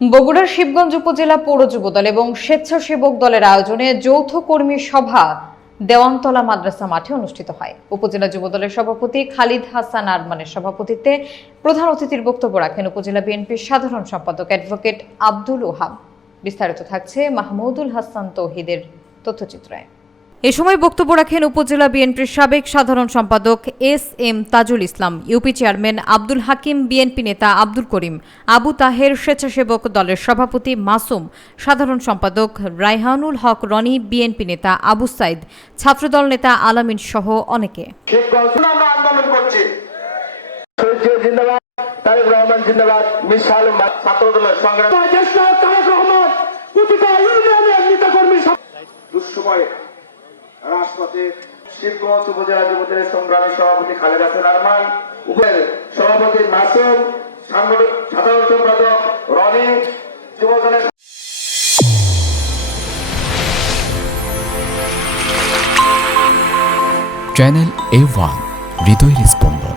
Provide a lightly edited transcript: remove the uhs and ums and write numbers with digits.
বগুড়ার শিবগঞ্জ উপজেলা পৌর যুবদল এবং স্বেচ্ছাসেবক দলের আয়োজনে যৌথ কর্মী সভা দেওয়ানতলা মাদ্রাসা মাঠে অনুষ্ঠিত হয়। উপজেলা যুবদলের সভাপতি খালিদ হাসান আরমানের সভাপতিত্বে প্রধান অতিথির বক্তব্য রাখেন উপজেলা বিএনপির সাধারণ সম্পাদক অ্যাডভোকেট আব্দুল ওহাব। বিস্তারিত থাকছে মাহমুদুল হাসান তৌহিদের তথ্যচিত্রে। এ সময় বক্তব্য রাখেন উপজেলা বিএনপির সাবেক সাধারণ সম্পাদক SM. Tajul Islam, UP chairman Abdul Hakim, BNP নেতা আব্দুল করিম, আবু তাহের, স্বেচ্ছাসেবক দলের সভাপতি মাসুম, সাধারণ সম্পাদক রায়হানুল হক রনি, বিএনপি নেতা আবু সাইদ, ছাত্রদল নেতা আলামিন সহ অনেকে। রাজপথে শিবগঞ্জ উপজেলা যুবদলের সংগ্রামী সভাপতি খালেদ হাসান আরমান, সভাপতি মাসুম, সাধারণ সম্পাদক রনি, যুবদলের চ্যানেল A1 হৃদয়ের স্পন্দন।